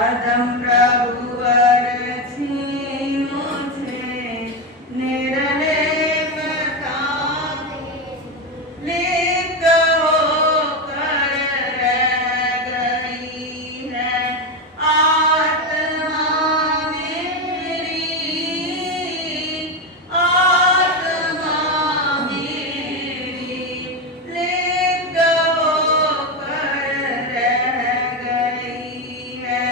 पदम प्रभुवर मुझे निर्लेप लिप्त होकर रह गई है आत्मा मेरी लिप्त होकर रह गई है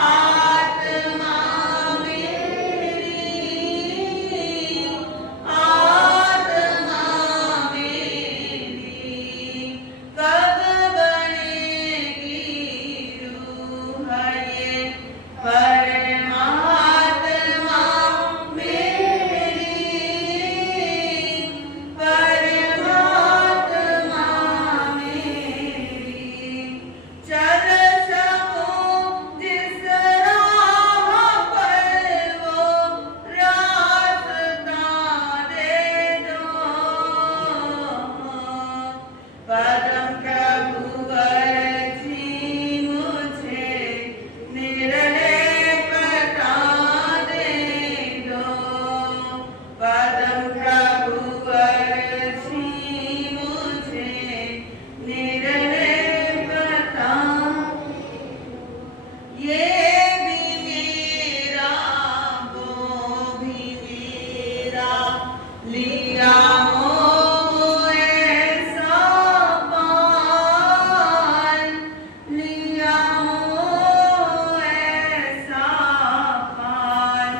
आत्मा मेरी कब बनेगी रूह ये परमात्मा मेरी परमात्मा मेरी चल सकूं जिस राह पर वो रास्ता दे दो परम प्रभुवर मुझे निर्लेपता दे दो परम प्रभुवर मुझे निर्लेपता ये भी मेरा वो भी मेरा लिया मोह ऐसा पान लिया मोह ऐसा पान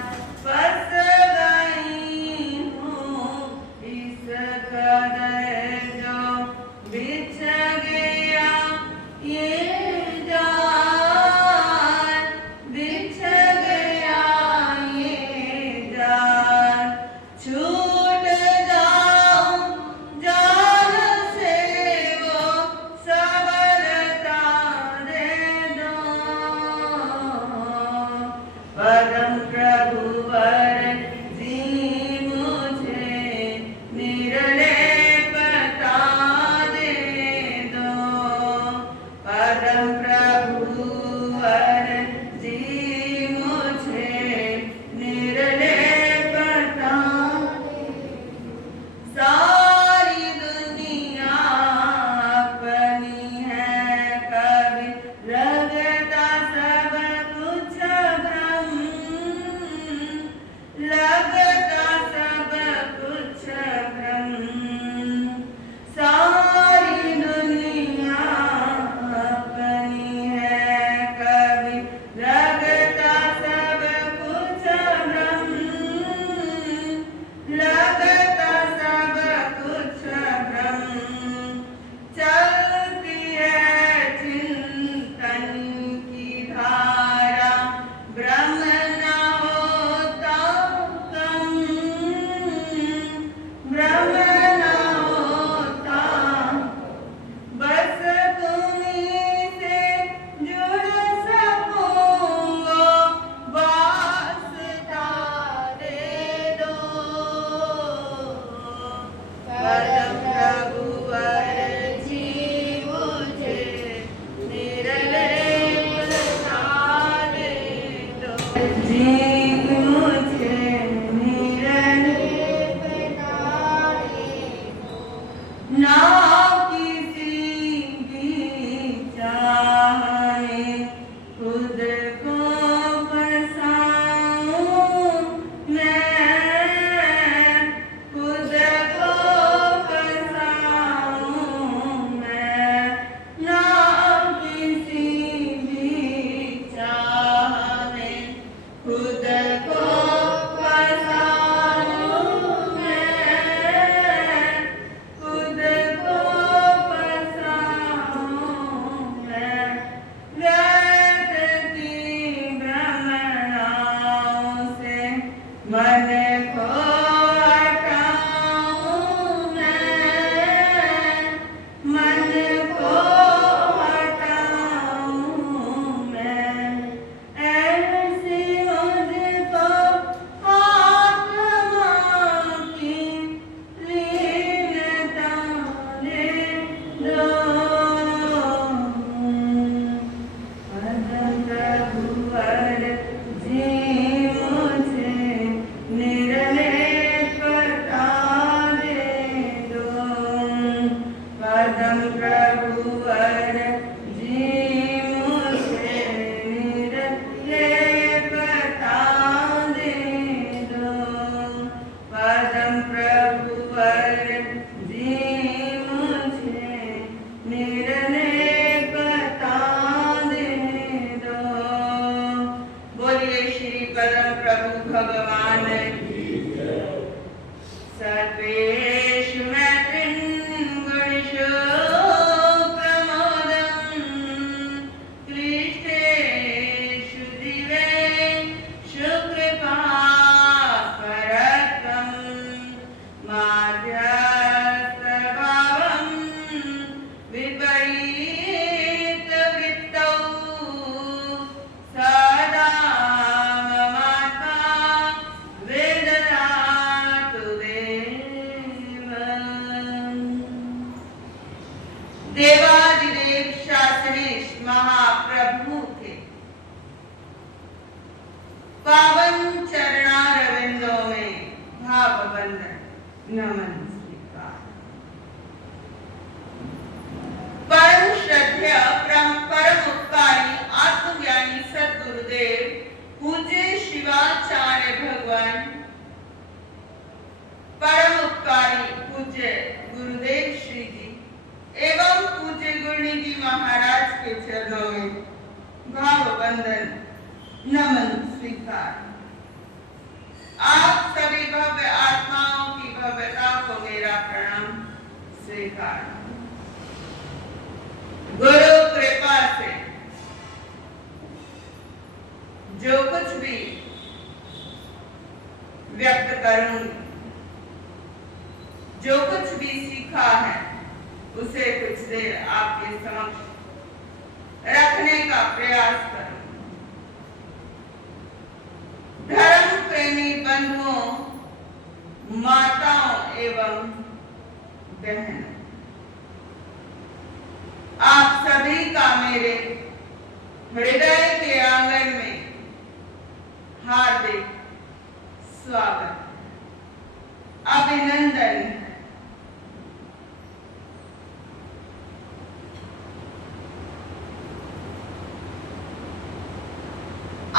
फंस गई हूँ इस कदर जो बिछ गया ये जान बिछ गया ये जान छूट जाऊं जान से वो सबरता दे दो परम प्रभुवर मुझे निर्लेपता दे दो परम प्रभुवर मुझे निर्लेपता सारी दुनिया अपनी है कभी लगता सब कुछ ब्रह्म सर्वेषु मैत्रिन्गुणेषु प्रमोदं क्लिष्टेषु जीवेषु कृपापरत्वं माध्यस्थभावं विपरीतवृत्तौ सदा ममात्मा वेदनातु देवादिदेव शासनेश महाप्रभु के पावन चरणारविंदों में भावबंधन नमन स्वीकार। परम श्रद्धेय परम उपकारी आत्मज्ञानी सद्गुरुदेव पूज्य शिवाचार्य भगवान परम उपकारी पूज्य गुरुदेव श्री जी एवं पूज्य गुरुनिधि महाराज के चरणों में भावबंधन नमन स्वीकार। आप सभी भव्य आत्माओं की भव्यता को मेरा प्रणाम स्वीकार। गुरु कृपा से जो कुछ भी व्यक्त करूंगी, जो कुछ भी सीखा है उसे कुछ देर आपके समक्ष रखने का प्रयास करूं। धर्म प्रेमी बंधुओं, माताओं एवं बहनों, आप सभी का मेरे हृदय के आंगन में हार्दिक स्वागत, अभिनंदन है।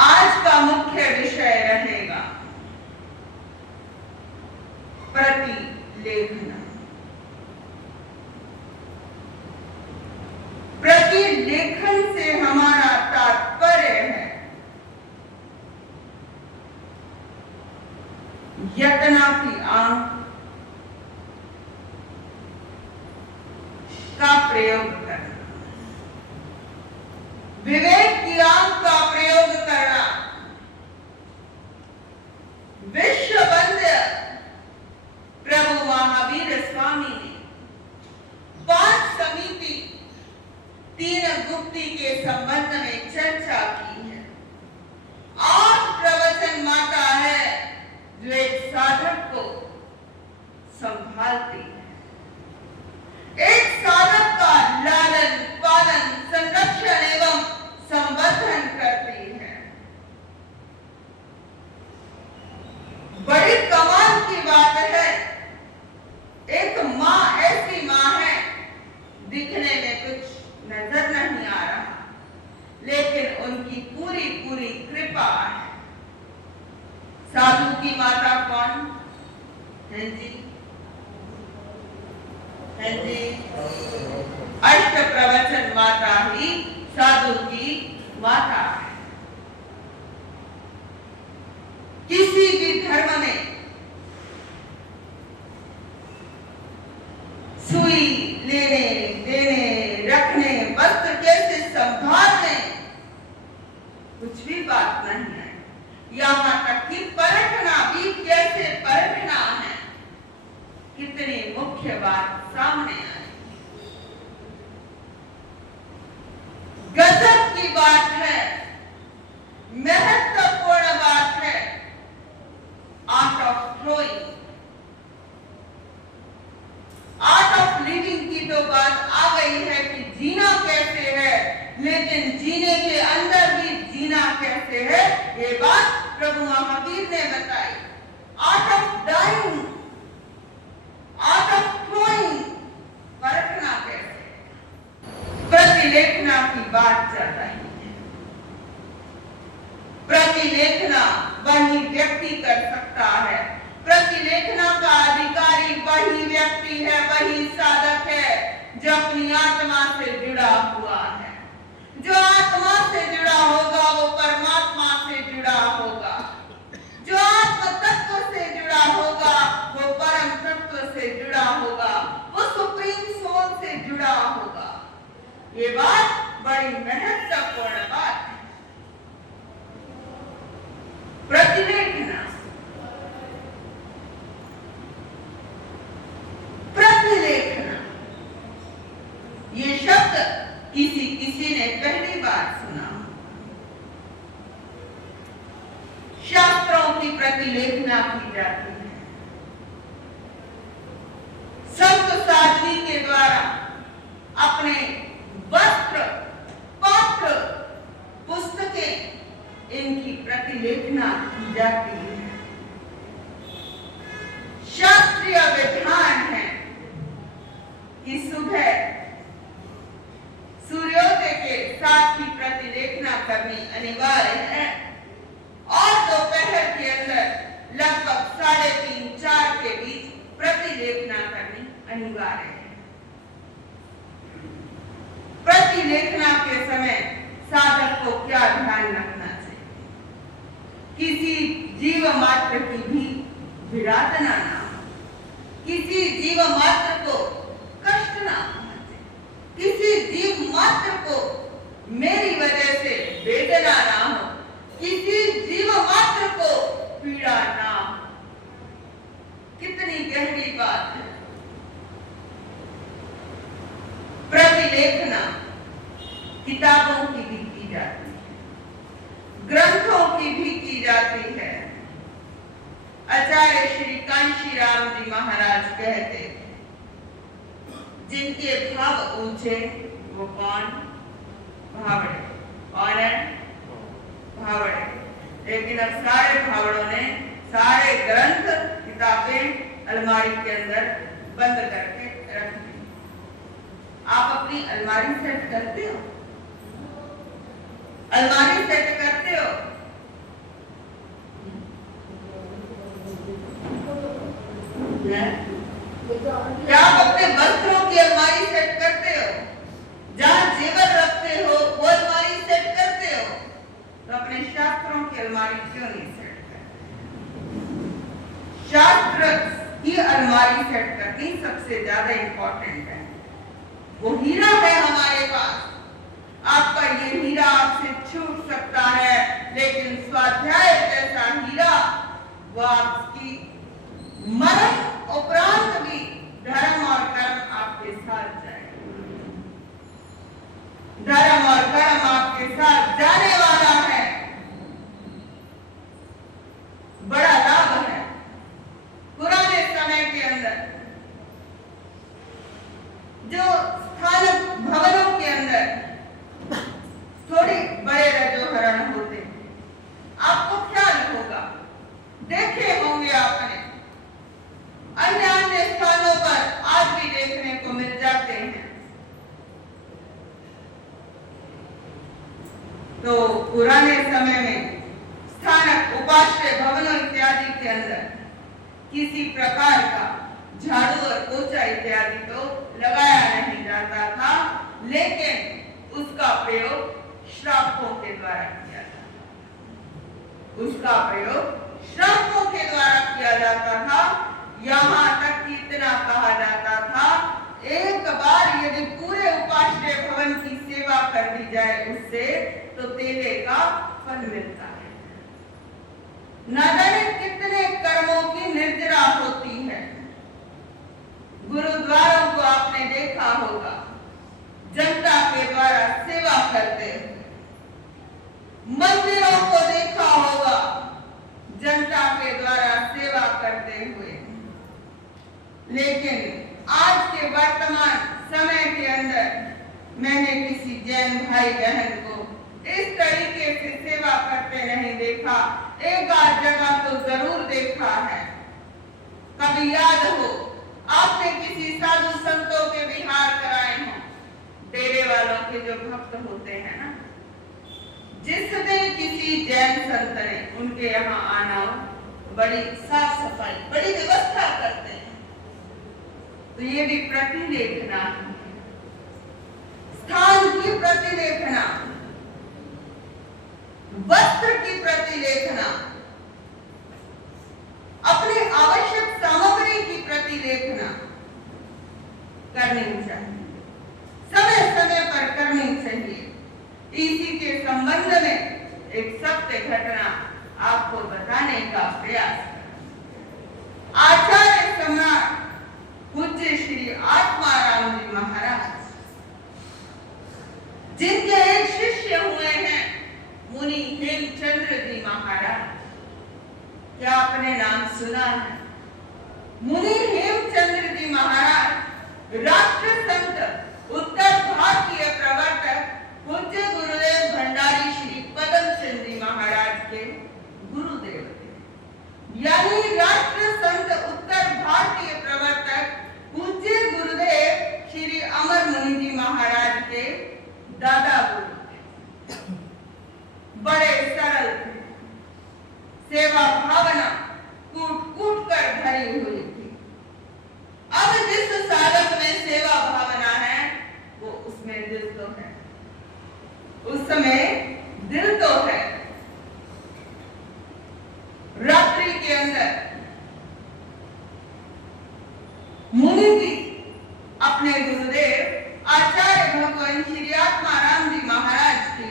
आज का मुख्य विषय रहेगा प्रतिलेखन। प्रतिलेखन से हमारा तात्पर्य है यतना की आंख का प्रयोग करना, विवेक की आंख का प्रयोग करना। विश्व वंद्य प्रभु महावीर स्वामी ने 5 समिति 3 गुप्ती के संबंध में चर्चा की है। 8 प्रवचन माता है जो एक साधक को संभालती है, एक साधक का लालन पालन संरक्षण एवं संवर्धन करती है। बड़ी कमाल की बात है, एक माँ ऐसी माँ है, दिखने में कुछ नजर नहीं आ रहा, लेकिन उनकी पूरी पूरी कृपा है। साधु की माता कौन है जी? है जी, अष्ट प्रवचन माता ही साधु की माता है। किसी भी धर्म में सुई लेने देने रखने वस्त्र कैसे संभालने कुछ भी बात नहीं है। यहाँ तक कि परखना भी कैसे परखना है, कितनी मुख्य बात सामने आई। गजब की बात है, महत्वपूर्ण बात है। Art of flowing, art of living की तो बात आ गई है कि जीना कैसे है, लेकिन जीने के अंदर भी जीना कैसे है, ये बात प्रभु महावीर ने बताई। Art of dying, art of flowing, परखना कैसे। प्रतिलेखना की बात चल रही है। प्रतिलेखना वही व्यक्ति कर सकता है। प्रतिलेखना का अधिकारी वही व्यक्ति है, वही साधक है जो अपनी आत्मा से जुड़ा हुआ है। जो आत्मा से जुड़ा होगा वो परमात्मा से जुड़ा होगा। जो आत्म तत्व से जुड़ा होगा वो परम तत्व ये बात बड़ी महत्वपूर्ण बात है। प्रतिलेखना, प्रतिलेखना, ये शब्द किसी ने पहली बार सुना। शास्त्रों की प्रतिलेखना की जाती है। संत साध्वी के द्वारा अपने वस्त्र, पात्र, पुस्तकें, इनकी प्रतिलेखना की जाती है। शास्त्रीय विधान है कि सुबह सूर्योदय के साथ ही प्रतिलेखना करनी अनिवार्य है और दोपहर के अंदर लगभग 3:30-4 के बीच प्रतिलेखना करनी अनिवार्य है। प्रतिलेखना के समय साधक को क्या ध्यान रखना चाहिए? किसी जीव मात्र की भी विराधना ना हो, किसी जीव मात्र को कष्ट ना पहुंचे, किसी जीव मात्र को मेरी वजह से वेदना ना हो, किसी जीव मात्र को पीड़ा ना हो। कितनी गहरी बात है। प्रतिलेखना किताबों की भी की जाती है, ग्रंथों की भी की जाती है। आचार्य श्री कांशीराम जी महाराज कहते थे, जिनके भाव ऊंचे वो कौन? भावड़े। कौन है? भावड़े। लेकिन अब सारे भावड़ों ने सारे ग्रंथ, किताबें अलमारी के अंदर बंद करके रख दी। आप अपनी अलमारी सेट करते हो? अलमारी सेट करते हो? क्या आप अपने वस्त्रों की अलमारी सेट करते हो? जहां जेवर रखते हो वो अलमारी सेट करते हो? तो अपने शास्त्रों की अलमारी क्यों नहीं सेट करते? शास्त्र की अलमारी सेट करनी सबसे ज्यादा इंपॉर्टेंट है। वो हीरा है हमारे पास, आपका ये हीरा आपसे छूट सकता है, लेकिन स्वाध्याय जैसा हीरा वो आपकी मरण उपरांत भी धर्म और कर्म आपके साथ जाएगा। धर्म और कर्म आपके साथ जाने वाला है। बड़ा लाभ है। पुराने समय के अंदर जो स्थानक भवनों के अंदर थोड़ी बड़े रजोहरण होते, आपको ख्याल होगा, देखे होंगे आपने, अन्य अन्य स्थानों पर आज भी देखने को मिल जाते हैं। तो पुराने समय में स्थानक उपाश्रय भवनों इत्यादि के अंदर किसी प्रकार का झाड़ू और पोछा इत्यादि तो लगाया नहीं जाता था, लेकिन उसका प्रयोग श्रापों के द्वारा किया जाता। उसका प्रयोग श्रापों के द्वारा किया जाता था। यहाँ तक कि इतना कहा जाता था, एक बार यदि पूरे उपाश्रय भवन की सेवा कर दी जाए उससे, तो तेले का फल मिलता है। न जाने कितने कर्मों की निर्जरा होती है। गुरुद्वारों को आपने देखा होगा, जनता के द्वारा सेवा करते हुए। मंदिरों को देखा होगा, जनता के द्वारा सेवा करते हुए। लेकिन आज के वर्तमान समय के अंदर मैंने किसी जैन भाई बहन को इस तरीके से सेवा करते नहीं देखा। एक आध जगह तो जरूर देखा है। कभी याद हो आपने किसी साधु संतों के विहार कराए हों, डेरे वालों के जो भक्त होते हैं ना, जिस दिन किसी जैन संत ने उनके यहाँ आना हो, बड़ी साफ सफाई, बड़ी व्यवस्था करते हैं। तो ये भी प्रतिलेखना है, स्थान की प्रतिलेखना, वस्त्र की प्रतिलेखना, अपनी आवश्यक सामग्री की प्रतिलेखना करनी चाहिए। समय समय पर करनी संबंध में एक सत्य घटना आपको बताने का प्रयास करें। आचार्य सम्राट पूज्य श्री आत्माराम जी महाराज, जिनके एक शिष्य हुए हैं मुनि हेमचंद्र जी महाराज। क्या आपने नाम सुना है? मुनि हेमचंद्र जी महाराज राष्ट्र संत उत्तर भारतीय प्रवर्तक पूज्य गुरुदेव भंडारी श्री पदम चंद जी महाराज के गुरुदेव थे। यानी राष्ट्र संत उत्तर भारतीय प्रवर्तक पूज्य गुरुदेव श्री अमर मुनि जी महाराज के दादा गुरु थे। बड़े सरल थे, सेवा भावना कूट कूट कर भरी हुई थी। अब जिस साधक में सेवा भावना है वो उसमें दिल तो है, उस समय दिल तो है। रात्रि के अंदर मुनि जी अपने गुरुदेव आचार्य भगवान श्री आत्माराम जी महाराज की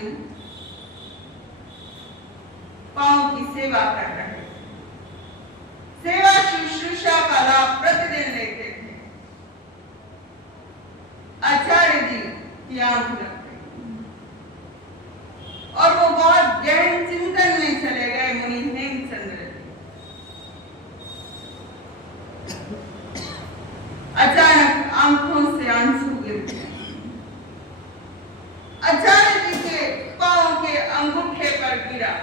पांव की सेवा कर रहे थे। सेवा शुश्रूषा का लाभ प्रतिदिन लेते थे। आचार्य जी की आंख लग गई और वो बहुत गहन चिंतन में चले गए। मुनि हेमचंद्र जी अचानक आंखों से आंसू गिर गए। आचार्य जी के पांव के अंगूठे पर गिरा।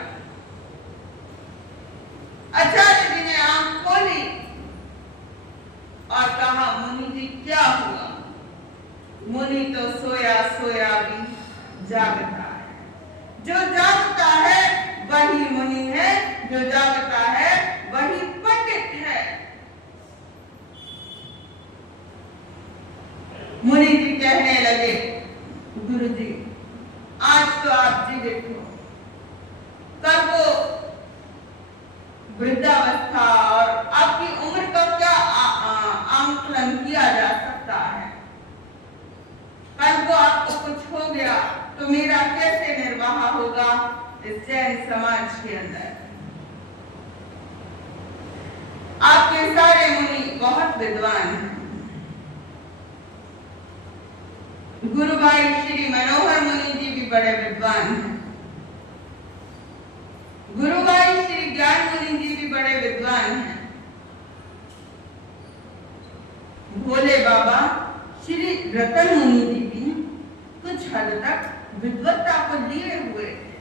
आचार्य जी ने आंख खोली और कहा, मुनि जी क्या हुआ? मुनि तो सोया सोया भी जागता है। जो जागता है वही मुनि है, जो जागता है वही पंडित है। मुनि जी कहने लगे, गुरु जी आज तो आप जीवित हो, कल वो वृद्धावस्था और आपकी उम्र का क्या आंकलन किया जा सकता है? कल को आपको कुछ हो गया तो मेरा कैसे निर्वाह होगा इस जैन समाज के अंदर? आपके सारे मुनि बहुत विद्वान हैं। गुरु भाई श्री मनोहर मुनि जी भी बड़े विद्वान हैं। गुरु भाई श्री ज्ञान मुनि जी भी बड़े विद्वान हैं। भोले बाबा श्री रतन मुनि जी भी कुछ हद तक विद्वत्ता को लिए हुए थे।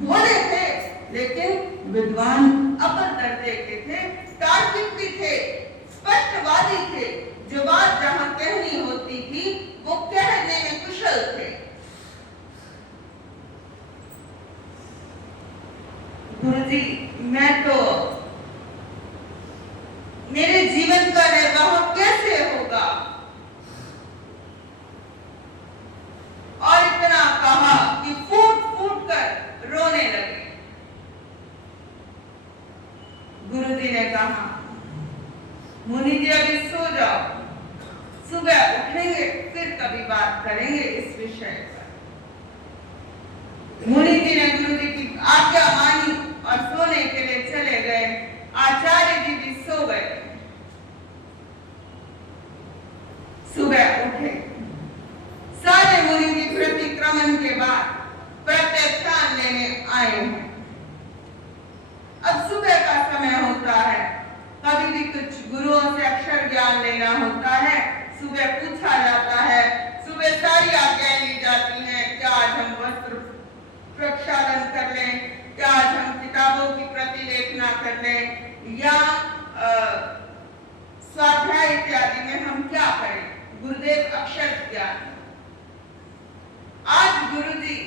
भोले थे लेकिन विद्वान अपर दर्जे के थे, तार्किक भी थे, स्पष्टवादी थे। जो बात जहां कहनी होती थी वो कहने में कुशल थे। गुरुजी मैं तो, मेरे जीवन का निर्वाह कैसे होगा? और इतना कहा कि फूट फूट कर रोने लगे। गुरुजी ने कहा, मुनि जी अभी सो जाओ, सुबह उठेंगे फिर कभी बात करेंगे इस विषय पर। मुनि जी ने गुरु जी की आज्ञा मानी और सोने के लिए चले गए। आचार्य जी भी सो गए। सुबह उठे, सारे मुनि जी प्रतिक्रमण के बाद प्रत्यक्षान लेने आए हैं। अब सुबह का समय होता है, कभी भी कुछ गुरुओं से अक्षर ज्ञान लेना होता है, सुबह पूछा जाता है, सुबह सारी आज्ञाएं ली जाती हैं। क्या आज हम वस्त्र प्रक्षालन कर लें, क्या आज हम किताबों की प्रतिलेखना कर लें, या स्वाध्याय इत्यादि में हम क्या करें? गुरुदेव अक्षर ज्ञान। आज गुरुजी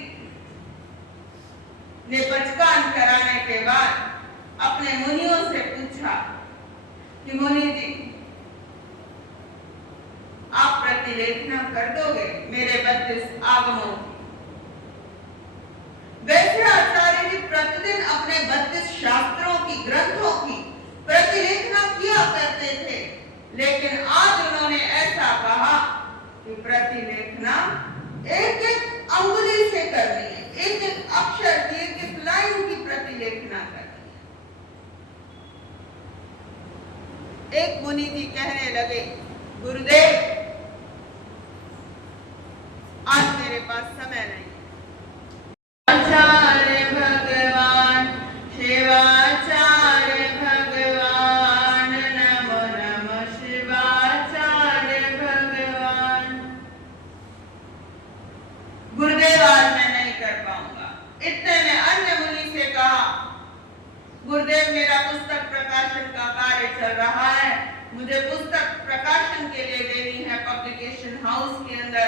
ने बचकान कराने के बाद अपने मुनियों से पूछा कि मुनि जी आप प्रतिलेखना कर दोगे मेरे 32 आगमों की? वैसे आचार्य जी प्रतिदिन अपने 32 शास्त्रों की, ग्रंथों की प्रतिलेखना किया करते थे, लेकिन आज उन्होंने ऐसा कहा कि प्रतिलेखना एक एक अंगुली से करनी है, एक एक मुनि जी कहने लगे, गुरुदेव आज मेरे पास समय नहीं। आचार्य भगवान शिवाचार्य भगवान, नमो नमः शिवाचार्य भगवान। गुरुदेव आज मैं नहीं कर पाऊंगा। इतने में अन्य मुनि से कहा, गुरुदेव मेरा पुस्तक प्रकाशन का कार्य चल रहा है, मुझे पुस्तक प्रकाशन के लिए देनी है पब्लिकेशन हाउस के अंदर,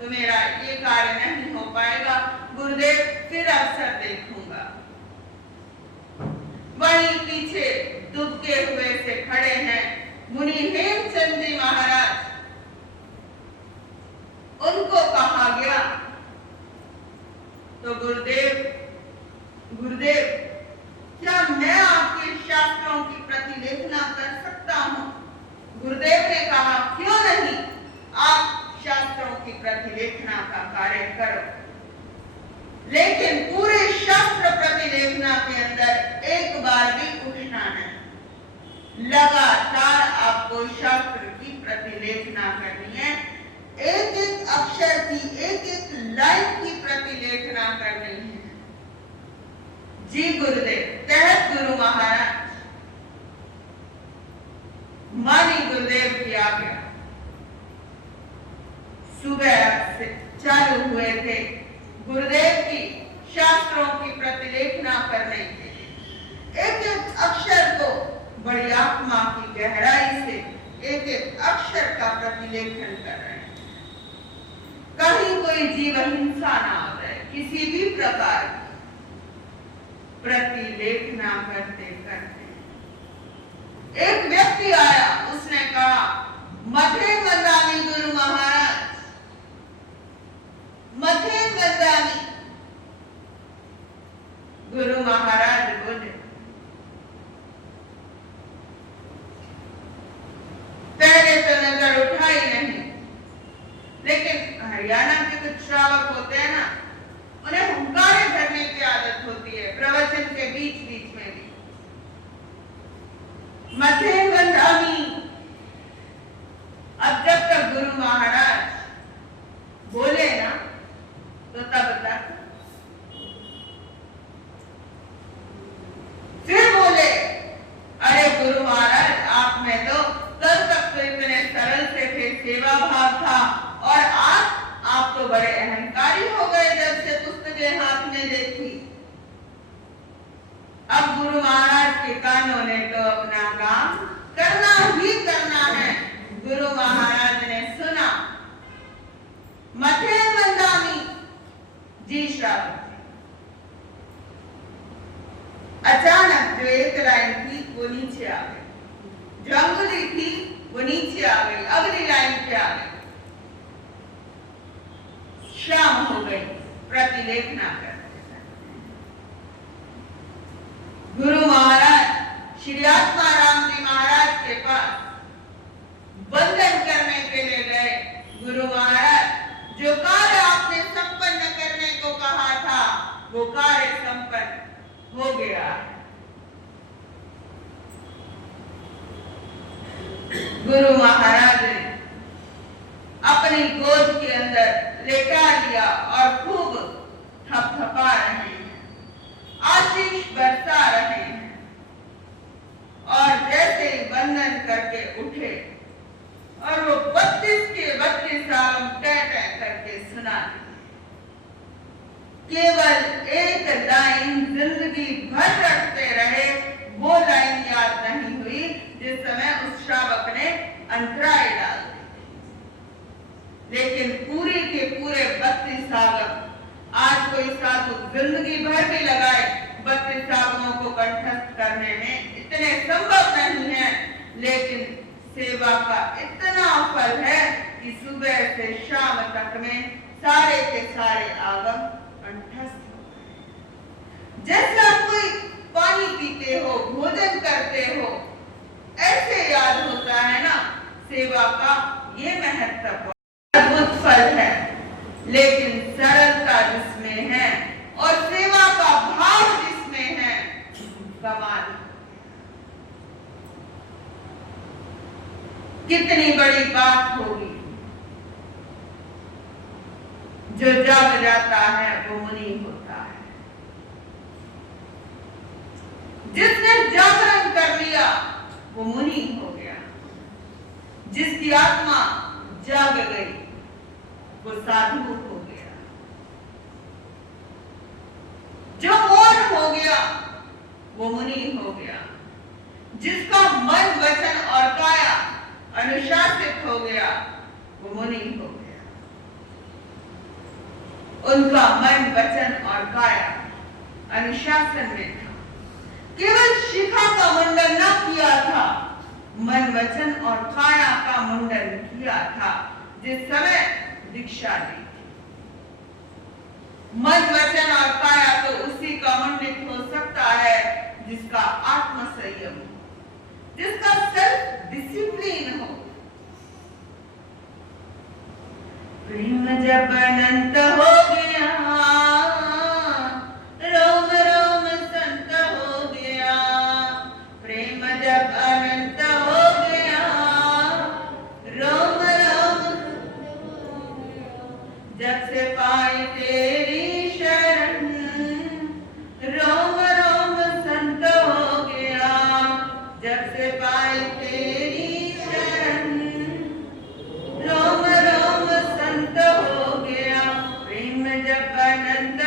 तो मेरा ये कार्य नहीं हो पाएगा। गुरुदेव फिर अवसर देखूंगा। वहीं पीछे दुबके हुए से खड़े हैं मुनि हेमचंद जी महाराज। उनको कहा गया तो गुरुदेव क्या मैं आपके शास्त्रों की प्रतिलेखना कर सकता हूं? गुरुदेव ने कहा, क्यों नहीं, आप शास्त्रों की प्रतिलेखना का कार्य करो, लेकिन पूरे शास्त्र प्रतिलेखना के अंदर एक बार भी उठना नहीं। लगातार आपको शास्त्र की प्रतिलेखना करनी है, एक एक अक्षर की, एक एक लाइन की प्रतिलेखना करनी है। जी गुरुदेव। तहत गुरु महाराज मानी गुरुदेव की आज्ञा सुबह से चालू हुए थे गुरुदेव की शास्त्रों की प्रतिलेखना करने के लिए। एक एक अक्षर को बड़ी आत्मा की गहराई से एक एक अक्षर का प्रतिलेखन कर रहे हैं। कहीं कोई जीव हिंसा ना हो रहे, किसी भी प्रकार की प्रतिलेखना करते करते एक व्यक्ति आया, उसने कहा, मथेन वंदानी गुरु महाराज, मथेन वंदानी। गुरु महाराज बोले, पहले तो नजर उठाई नहीं, लेकिन हरियाणा के कुछ श्रावक होते हैं ना, उन्हें हुंकारे भरने की आदत होती है प्रवचन के बीच बीच में भी। मथेन वंदानी। अब जब तक गुरु महाराज बोले ना, तो तब तक फिर बोले, अरे गुरु महाराज, आप में तो कल तक तो इतने सरल से थे, सेवा भाव था, और आज आप तो बड़े अहंकारी हो गए जब से पुस्तकें हाथ में देखी। अब गुरु महाराज के कानों ने तो अपना काम करना ही करना है। गुरु महाराज ने सुना, मथेन वंदानी जी श्रावक। अचानक जो एक लाइन थी वो नीचे आ गई, जो अंगुली थी वो नीचे आ गई, अगली लाइन पे आ गई। शाम हो गई, प्रतिलेखना करते गुरु महाराज श्री आत्माराम जी महाराज के पास वंदन करने के लिए गए। गुरु महाराज, जो कार्य आपने संपन्न करने को कहा था, वो कार्य संपन्न हो गया है। गुरु महाराज ने अपनी गोद के अंदर लेटा लिया और खूब थपथपा रहे हैं, आशीष बरसा रहे हैं, और जैसे ही वंदन करके उठे और वो 32 के 32 सालों टह करके सुना, केवल एक लाइन जिंदगी भर रखते रहे, वो लाइन याद नहीं हुई जिस समय उस श्रावक ने अंतराय डाल दी। लेकिन पूरे के पूरे 32 साल, आज कोई साधु जिंदगी भर भी लगाए 32 सालों को कंठस्थ करने में इतने संभव नहीं है, लेकिन सेवा का इतना फल है कि सुबह से शाम तक में सारे के सारे आगम कंठस्थ हो गए। जैसे आप कोई पानी पीते हो, भोजन करते हो, ऐसे याद होता है ना सेवा का ये महत्व। अद्भुत फल है, लेकिन सरलता जिसमें है और सेवा का भाव जिसमें है, कमाल। कितनी बड़ी बात होगी। जो जाग जाता है वो मुनि होता है। जिसने जागरण कर लिया वो मुनि हो गया। जिसकी आत्मा जाग गई वो साधु हो गया। जो मौन हो गया वो मुनि हो गया। जिसका मन वचन और काया अनुशासित हो गया वो मुनि हो गया। उनका मन वचन और काया अनुशासन में था। केवल शिखा का मुंडन न किया था, मन वचन और काया का मुंडन किया था जिस समय दीक्षा ली थी। मन वचन और काया तो उसी का मुंडित हो सकता है जिसका आत्म संयम हो, जिसका सेल्फ डिसिप्लिन हो। प्रेम जब अनंत हो गया, रोम रोम संत हो गया। प्रेम जब अनंत हो गया, रोम रोम जब से पाई तेरी शरण, रोम रोम संत हो गया। जब से पाई तेरी शरण, रोम रोम संत हो गया। प्रेम जब अनंत